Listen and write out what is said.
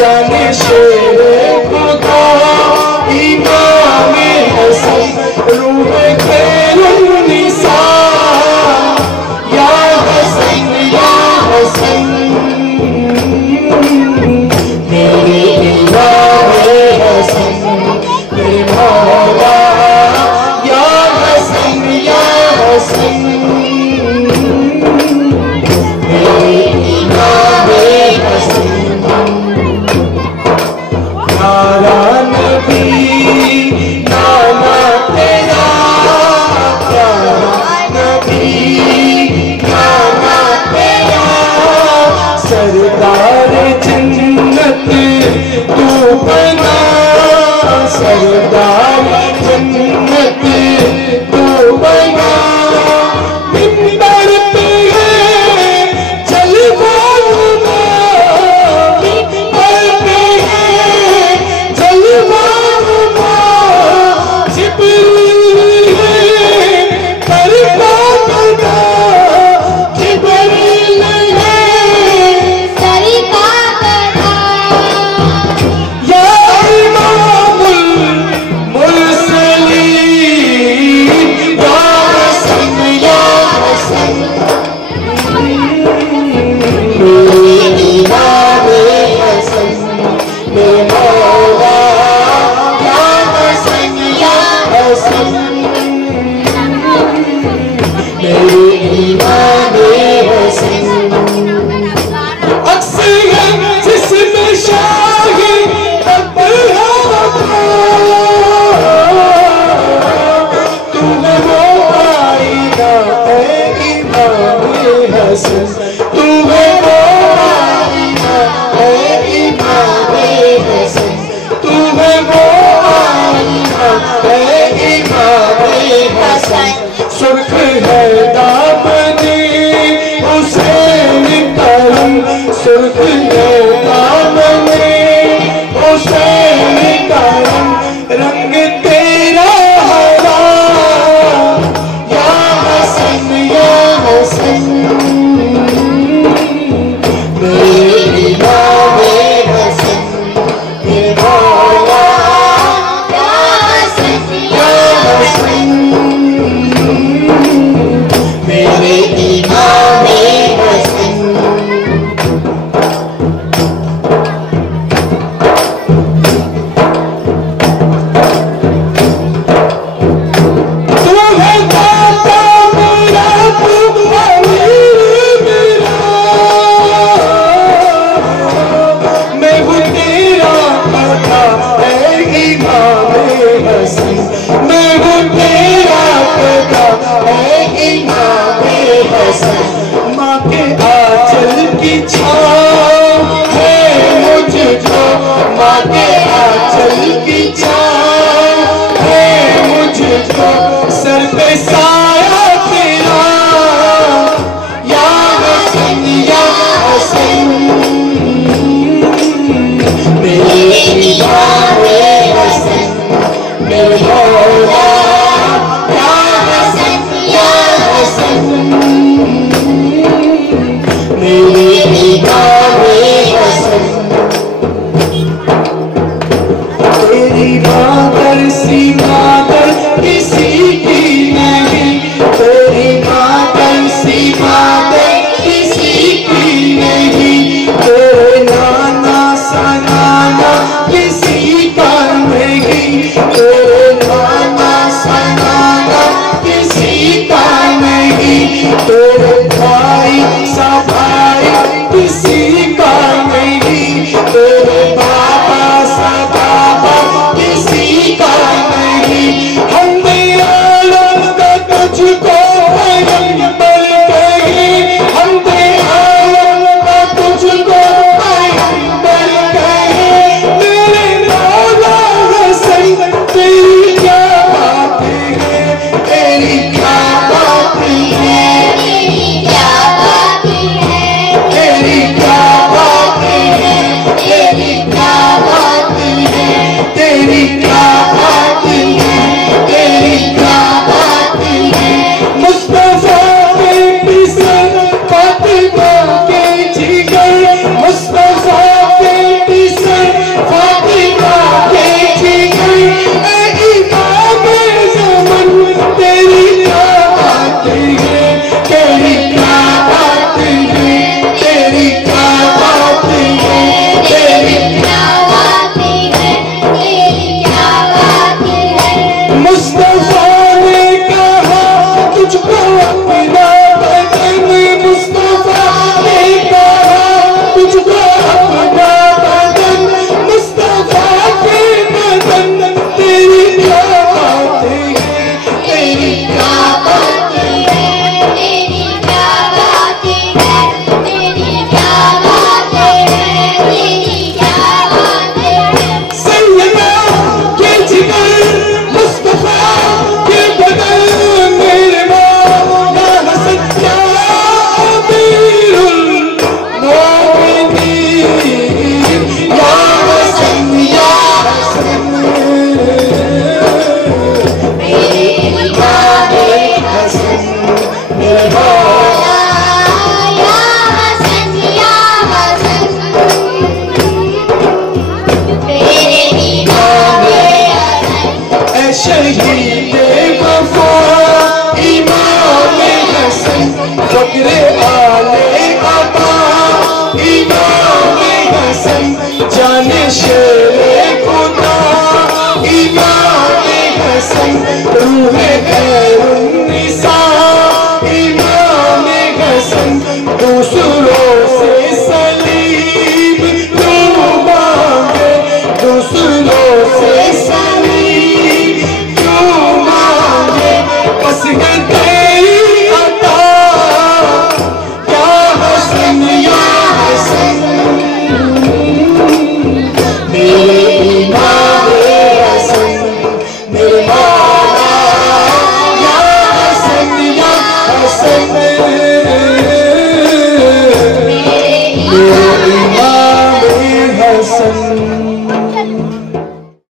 जाने शेरे खुदा इमाम हसन रूह खैरुन्निसा या हसन मेरे इमाम हसन मेरे मौला या हसन मेरे इमाम हसन प्यारा नबी नाना तेरा प्यारा नबी नाना तेरा सरदार जन्नत तू बना सरदार जन्नत तू बना मिंबर पे है जलवा मिंबर पे है जलवा जिब्रील है करता बना जिब्रील है सरिता करा या इमामुल मुरसलीन या हसन मेरे इमाम हसन मेरे मौला या हसन मेरे इमाम हसन अक्सर है जिसमें शाही अब्दुल्ला तूने वो आईना है इमाम हसन तूने वो आईना है इमाम हसन तूने वो आईना है इमाम हसन सुर्ख है दामनी हुसैन करम सुर्ख है दामनी हुसैन करम रंग तेरा हरा या हसन मेरे इमाम हसन मेरे मौला या हसन मेरे इमाम हसन तुम्हें दाता मेरा तुम अमीर मेरा मैं हूँ तेरा पता है इमाम हसन मैं हूँ तेरा पता है इमाम हसन माँ के आंचल की छाँव है मुझको माँ के आंचल की छाँव है मुझको सर पे साया तेरा या हसन मेरे इमाम शहीद वफा इमाम हसन फक्र आले अता इमाम हसन जाने शेरे खुदा इमाम हसन रूहे खैरुन्निसा इमाम हसन दूसरों से सलीम तू मांगे दूसरों